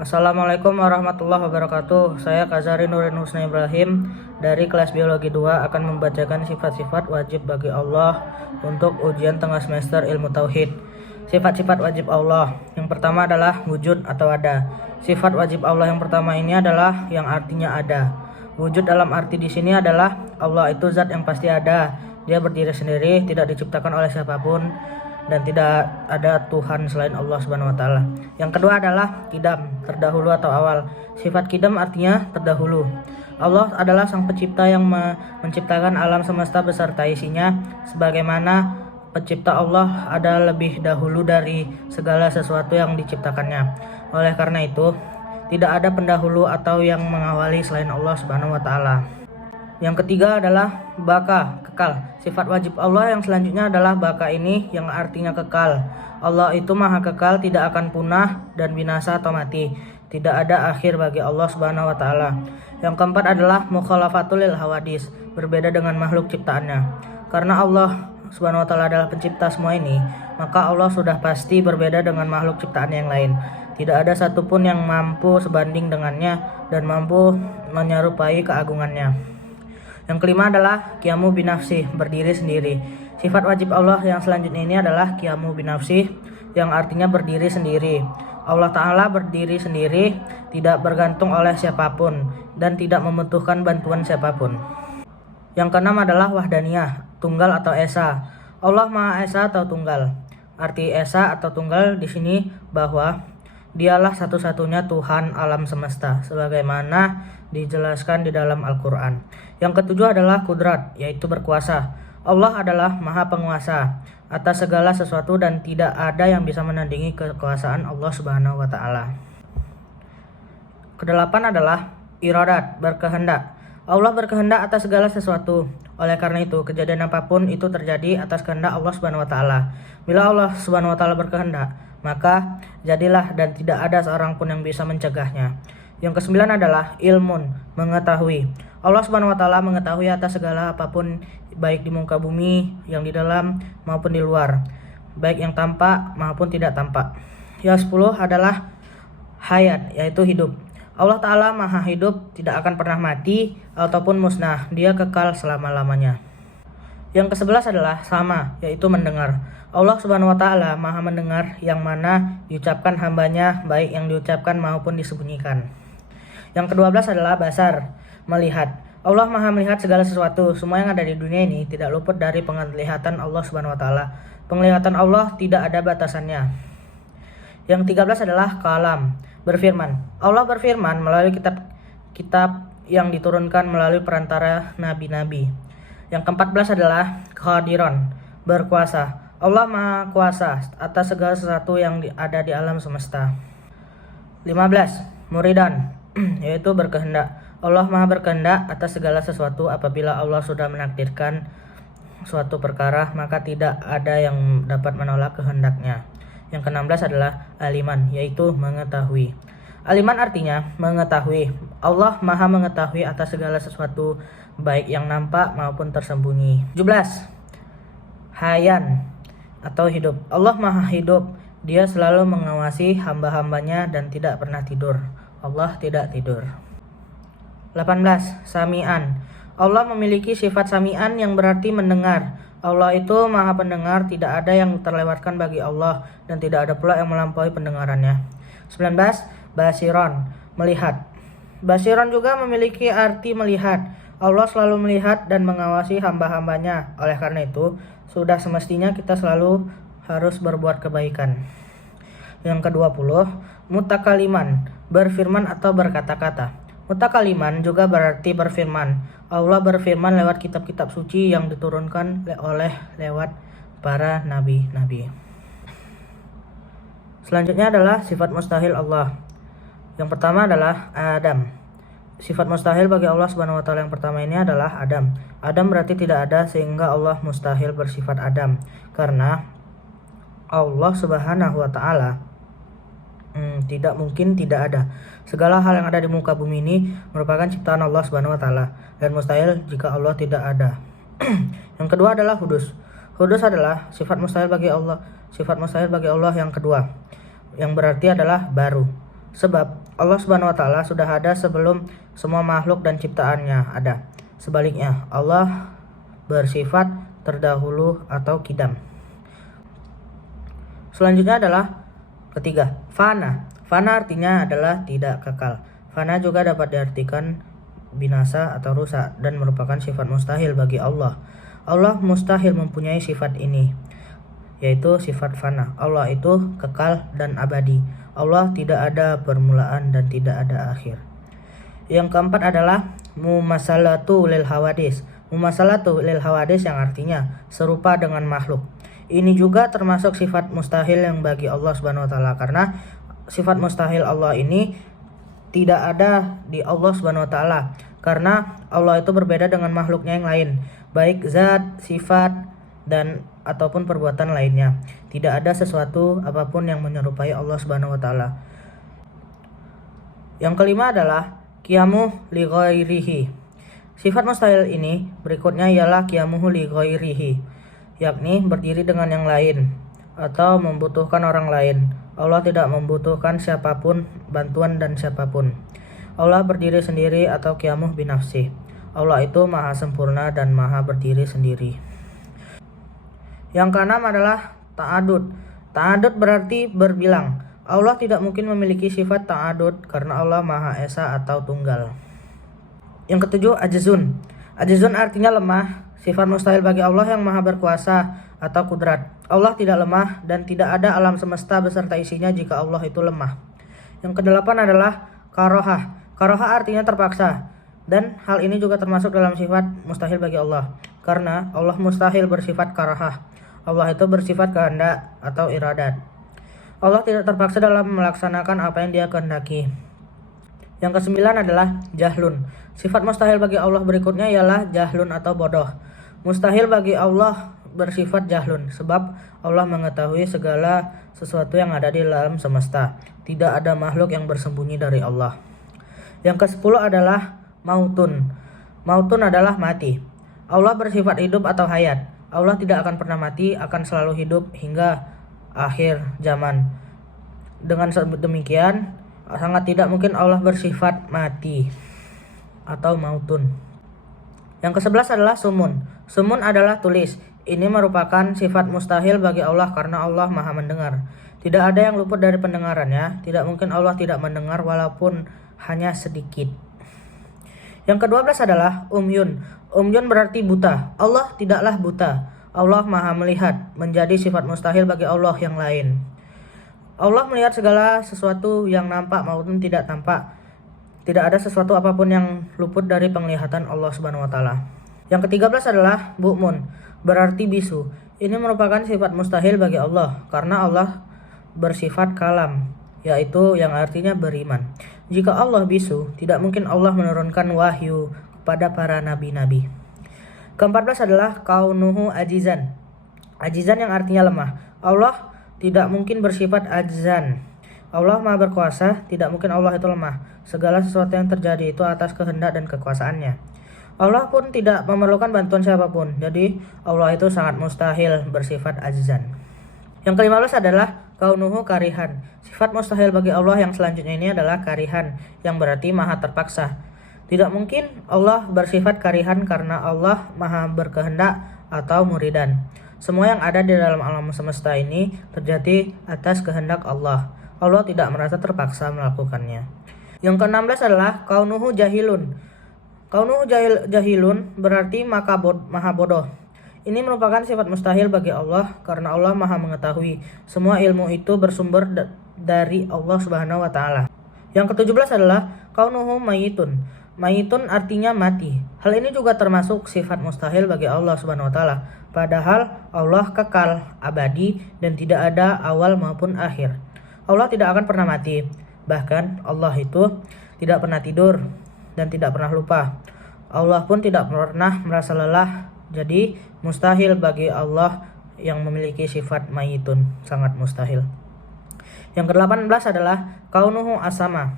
Assalamualaikum warahmatullahi wabarakatuh. Saya Kazari Nurin Husna Ibrahim dari kelas Biologi 2 akan membacakan sifat-sifat wajib bagi Allah untuk ujian tengah semester ilmu tauhid. Sifat-sifat wajib Allah. Yang pertama adalah wujud atau ada. Sifat wajib Allah yang pertama ini adalah yang artinya ada. Wujud dalam arti di sini adalah Allah itu zat yang pasti ada. Dia berdiri sendiri, tidak diciptakan oleh siapapun, dan tidak ada Tuhan selain Allah Subhanahu wa taala. Yang kedua adalah kidam, terdahulu atau awal. Sifat kidam artinya terdahulu. Allah adalah sang pencipta yang menciptakan alam semesta beserta isinya, sebagaimana pencipta Allah ada lebih dahulu dari segala sesuatu yang diciptakannya. Oleh karena itu, tidak ada pendahulu atau yang mengawali selain Allah Subhanahu wa taala. Yang ketiga adalah baka, kekal. Sifat wajib Allah yang selanjutnya adalah baka ini yang artinya kekal. Allah itu maha kekal, tidak akan punah dan binasa atau mati. Tidak ada akhir bagi Allah Subhanahu wa taala. Yang keempat adalah mukhalafatul lil hawadis, berbeda dengan makhluk ciptaannya. Karena Allah Subhanahu wa taala adalah pencipta semua ini, maka Allah sudah pasti berbeda dengan makhluk ciptaan yang lain. Tidak ada satupun yang mampu sebanding dengannya dan mampu menyerupai keagungannya. Yang kelima adalah qiyamu binafsih, berdiri sendiri. Sifat wajib Allah yang selanjutnya ini adalah qiyamu binafsih, yang artinya berdiri sendiri. Allah Ta'ala berdiri sendiri, tidak bergantung oleh siapapun, dan tidak membutuhkan bantuan siapapun. Yang keenam adalah wahdaniyah, tunggal atau esa. Allah Maha Esa atau tunggal. Arti esa atau tunggal di sini bahwa Dialah satu-satunya Tuhan alam semesta, sebagaimana dijelaskan di dalam Al-Quran. Yang ketujuh adalah kudrat, yaitu berkuasa. Allah adalah maha penguasa atas segala sesuatu dan tidak ada yang bisa menandingi kekuasaan Allah Subhanahu wa taala. Kedelapan adalah iradat, berkehendak. Allah berkehendak atas segala sesuatu. Oleh karena itu, kejadian apapun itu terjadi atas kehendak Allah Subhanahu wa taala. Bila Allah Subhanahu wa taala berkehendak, maka jadilah dan tidak ada seorang pun yang bisa mencegahnya. Yang kesembilan adalah ilmun, mengetahui. Allah Subhanahu wa taala mengetahui atas segala apapun, baik di muka bumi, yang di dalam maupun di luar, baik yang tampak maupun tidak tampak. Yang 10 adalah hayat, yaitu hidup. Allah Ta'ala maha hidup, tidak akan pernah mati ataupun musnah, dia kekal selama-lamanya. Yang ke-11 adalah sama, yaitu mendengar. Allah Subhanahu wa taala maha mendengar yang mana diucapkan hambanya, baik yang diucapkan maupun disembunyikan. Yang ke-12 adalah basar, melihat. Allah maha melihat segala sesuatu, semua yang ada di dunia ini tidak luput dari penglihatan Allah Subhanahu wa taala. Penglihatan Allah tidak ada batasannya. Yang 13 adalah kalam, berfirman. Allah berfirman melalui kitab yang diturunkan melalui perantara nabi-nabi. Yang ke-14 adalah qadiron, berkuasa. Allah maha kuasa atas segala sesuatu yang ada di alam semesta. 15. Muridan, yaitu berkehendak. Allah maha berkehendak atas segala sesuatu. Apabila Allah sudah menakdirkan suatu perkara, maka tidak ada yang dapat menolak kehendaknya. Yang ke-16 adalah aliman, yaitu mengetahui. Aliman artinya mengetahui. Allah maha mengetahui atas segala sesuatu, baik yang nampak maupun tersembunyi. 17. Hayan, atau hidup. Allah maha hidup. Dia selalu mengawasi hamba-hambanya dan tidak pernah tidur. Allah tidak tidur. 18. Sami'an. Allah memiliki sifat sami'an yang berarti mendengar. Allah itu maha pendengar, tidak ada yang terlewatkan bagi Allah dan tidak ada pula yang melampaui pendengarannya. 19. Basiron, melihat. Basiron juga memiliki arti melihat. Allah selalu melihat dan mengawasi hamba-hambanya. Oleh karena itu, sudah semestinya kita selalu harus berbuat kebaikan. Yang ke-20, mutakaliman, berfirman atau berkata-kata. Mutakaliman juga berarti berfirman. Allah berfirman lewat kitab-kitab suci yang diturunkan lewat para nabi-nabi. Selanjutnya adalah sifat mustahil Allah. Yang pertama adalah Adam. Sifat mustahil bagi Allah Subhanahu wa taala yang pertama ini adalah Adam. Adam berarti tidak ada, sehingga Allah mustahil bersifat Adam. Karena Allah Subhanahu wa taala tidak mungkin tidak ada. Segala hal yang ada di muka bumi ini merupakan ciptaan Allah Subhanahu wa taala dan mustahil jika Allah tidak ada. Yang kedua adalah hudus. Hudus adalah sifat mustahil bagi Allah. Sifat mustahil bagi Allah yang kedua, yang berarti adalah baru. Sebab Allah Subhanahu wa taala sudah ada sebelum semua makhluk dan ciptaannya ada. Sebaliknya, Allah bersifat terdahulu atau kidam. Selanjutnya adalah ketiga, fana. Fana artinya adalah tidak kekal. Fana juga dapat diartikan binasa atau rusak dan merupakan sifat mustahil bagi Allah. Allah mustahil mempunyai sifat ini, yaitu sifat fana. Allah itu kekal dan abadi. Allah tidak ada permulaan dan tidak ada akhir. Yang keempat adalah mumasalatu lil hawadis. Mumasalatu lil hawadis yang artinya serupa dengan makhluk. Ini juga termasuk sifat mustahil yang bagi Allah Subhanahu wa taala, karena sifat mustahil Allah ini tidak ada di Allah Subhanahu wa taala, karena Allah itu berbeda dengan makhluknya yang lain, baik zat, sifat, dan ataupun perbuatan lainnya. Tidak ada sesuatu apapun yang menyerupai Allah Subhanahu wa taala. Yang kelima adalah qiyamuh li ghairihi. Sifat mustahil ini berikutnya ialah qiyamuhu li ghairihi, yakni berdiri dengan yang lain atau membutuhkan orang lain. Allah tidak membutuhkan siapapun, bantuan dan siapapun. Allah berdiri sendiri atau qiyamuh binafsi. Allah itu maha sempurna dan maha berdiri sendiri. Yang keenam adalah ta'adud. Ta'adud berarti berbilang. Allah tidak mungkin memiliki sifat ta'adud karena Allah maha esa atau tunggal. Yang ketujuh, ajzun. Ajzun artinya lemah. Sifat mustahil bagi Allah yang maha berkuasa atau kudrat. Allah tidak lemah dan tidak ada alam semesta beserta isinya jika Allah itu lemah. Yang kedelapan adalah karohah. Karohah artinya terpaksa. Dan hal ini juga termasuk dalam sifat mustahil bagi Allah, karena Allah mustahil bersifat karohah. Allah itu bersifat kehendak atau iradat. Allah tidak terpaksa dalam melaksanakan apa yang dia kehendaki. Yang kesembilan adalah jahlun. Sifat mustahil bagi Allah berikutnya ialah jahlun atau bodoh. Mustahil bagi Allah bersifat jahlun, sebab Allah mengetahui segala sesuatu yang ada di alam semesta. Tidak ada makhluk yang bersembunyi dari Allah. Yang ke-10 adalah mautun. Mautun adalah mati. Allah bersifat hidup atau hayat. Allah tidak akan pernah mati, akan selalu hidup hingga akhir zaman. Dengan demikian, sangat tidak mungkin Allah bersifat mati atau mautun. Yang ke-11 adalah sumun. Sumun adalah tulis. Ini merupakan sifat mustahil bagi Allah karena Allah maha mendengar. Tidak ada yang luput dari pendengarannya. Tidak mungkin Allah tidak mendengar walaupun hanya sedikit. Yang ke-12 adalah umyun. Umyun berarti buta. Allah tidaklah buta. Allah maha melihat, menjadi sifat mustahil bagi Allah yang lain. Allah melihat segala sesuatu yang nampak maupun tidak tampak. Tidak ada sesuatu apapun yang luput dari penglihatan Allah Subhanahu wa taala. Yang ke-13 adalah bu'mun, berarti bisu. Ini merupakan sifat mustahil bagi Allah karena Allah bersifat kalam, yaitu yang artinya beriman. Jika Allah bisu, tidak mungkin Allah menurunkan wahyu kepada para nabi-nabi. Ke-14 adalah kaunuhu ajizan. Ajizan yang artinya lemah. Allah tidak mungkin bersifat ajzan. Allah maha berkuasa, tidak mungkin Allah itu lemah. Segala sesuatu yang terjadi itu atas kehendak dan kekuasaannya. Allah pun tidak memerlukan bantuan siapapun. Jadi Allah itu sangat mustahil bersifat ajzan. Yang ke-15 adalah kaunuhu karihan. Sifat mustahil bagi Allah yang selanjutnya ini adalah karihan, yang berarti maha terpaksa. Tidak mungkin Allah bersifat karihan karena Allah maha berkehendak atau muridan. Semua yang ada di dalam alam semesta ini terjadi atas kehendak Allah. Allah tidak merasa terpaksa melakukannya. Yang ke-16 adalah kaunuhu jahilun. Kaunuhu jahilun berarti maha bodoh. Ini merupakan sifat mustahil bagi Allah karena Allah maha mengetahui. Semua ilmu itu bersumber dari Allah Subhanahu wa taala. Yang ke-17 adalah kaunuhu mayitun. Mayitun artinya mati. Hal ini juga termasuk sifat mustahil bagi Allah Subhanahu wa taala. Padahal Allah kekal, abadi, dan tidak ada awal maupun akhir. Allah tidak akan pernah mati. Bahkan Allah itu tidak pernah tidur dan tidak pernah lupa. Allah pun tidak pernah merasa lelah. Jadi mustahil bagi Allah yang memiliki sifat mayitun, sangat mustahil. Yang ke-18 adalah kaunuhu asama.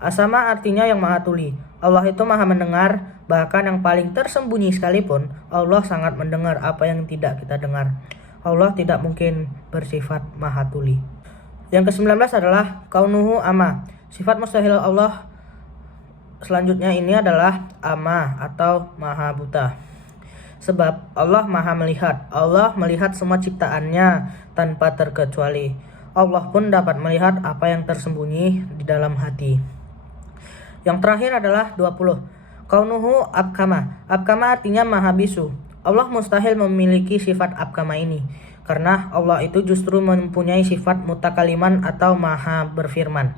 Asama artinya yang maha tuli. Allah itu maha mendengar, bahkan yang paling tersembunyi sekalipun Allah sangat mendengar apa yang tidak kita dengar. Allah tidak mungkin bersifat maha tuli. Yang ke-19 adalah kaunuhu ama. Sifat mustahil Allah selanjutnya ini adalah ama atau maha buta. Sebab Allah maha melihat. Allah melihat semua ciptaannya tanpa terkecuali. Allah pun dapat melihat apa yang tersembunyi di dalam hati. Yang terakhir adalah 20. Kaunuhu abkama. Abkama artinya maha bisu. Allah mustahil memiliki sifat abkama ini, karena Allah itu justru mempunyai sifat mutakaliman atau maha berfirman.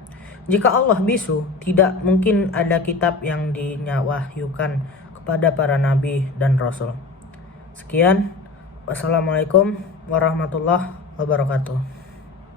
Jika Allah bisu, tidak mungkin ada kitab yang dinyawahyukan kepada para nabi dan rasul. Sekian, wassalamualaikum warahmatullahi wabarakatuh.